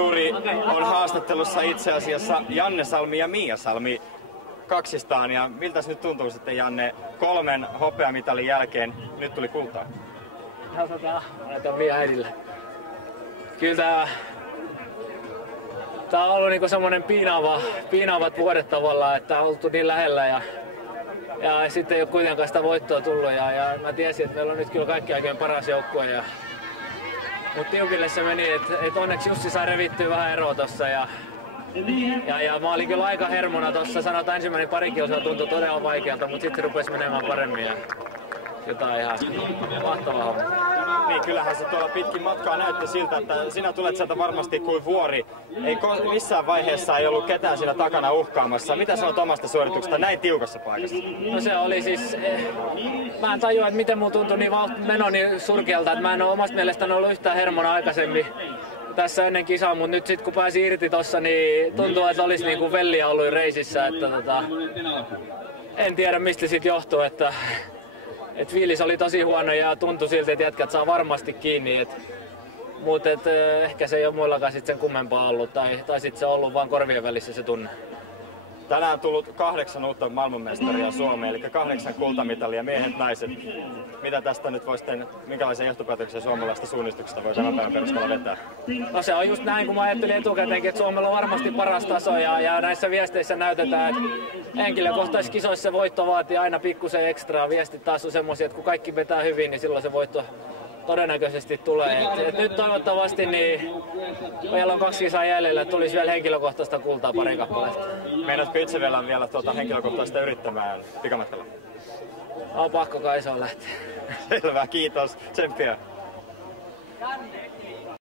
Juuri on haastattelussa itse asiassa Janne Salmi ja Mia Salmi kaksistaan. Ja miltäs nyt tuntuu sitten, Janne, 3 hopeamitalin jälkeen nyt tuli kultaa? Aletaan Mia äidillä. Kyllä tää on ollut niinku semmonen piinaavat vuodet tavallaan, että on oltu niin lähellä ja sitten ei ole kuitenkaan sitä voittoa tullut ja mä tiesin, että meillä on nyt kyllä kaikki oikein paras joukkue. Mutta tiukille se meni, että onneksi Jussi sai revittyä vähän eroa tossa ja mä olin kyllä aika hermona tossa, sanotaan ensimmäinen parikin osa tuntui todella vaikealta, mutta sitten rupesi menemään paremmin ja jotain ihan mahtavaa homma. Niin, kyllähän se tuolla pitkin matkaa näytti siltä, että sinä tulet sieltä varmasti kuin vuori. Ei missään vaiheessa ei ollut ketään siinä takana uhkaamassa. Mitä sanot omasta suorituksesta näin tiukassa paikassa? No se oli siis, mä en tajua, että miten mulla tuntui meno niin surkealta, että mä en ole omasta mielestäni ollut yhtään hermona aikaisemmin tässä ennen kisaa, mutta nyt sit kun pääsi irti tossa, niin tuntuu, että olisi niinku velliä ollut reisissä, että en tiedä mistä siitä johtuu, että fiilis oli tosi huono ja tuntui siltä, että jätkät saa varmasti kiinni. Mutta ehkä se ei ole muillakaan sit sen kummempaa ollut, tai sitten se on ollut vaan korvien välissä se tunne. Tänään on tullut 8 uutta maailmanmestaria Suomeen, eli 8 kultamitalia, miehet, naiset. Mitä tästä nyt voi sitten, minkälaisia johtopäätöksiä suomalaisesta suunnistuksesta voi tämän päivän perusteella vetää? No se on just näin, kun mä ajattelin etukäteenkin, että Suomella on varmasti paras taso ja näissä viesteissä näytetään, että henkilökohtaisissa kisoissa se voitto vaatii aina pikkusen ekstraa. Viestit taas on semmoisia, että kun kaikki vetää hyvin, niin silloin se voitto todennäköisesti tulee. Et nyt toivottavasti niin meillä on 2 kisaa jäljellä, että tulisi vielä henkilökohtaista kultaa pari kappaletta. Meinaatko itse vielä henkilökohtaista yrittämään pikamatkalla? On pakko kai se on lähteä. Selvä, kiitos. Tsemppiä.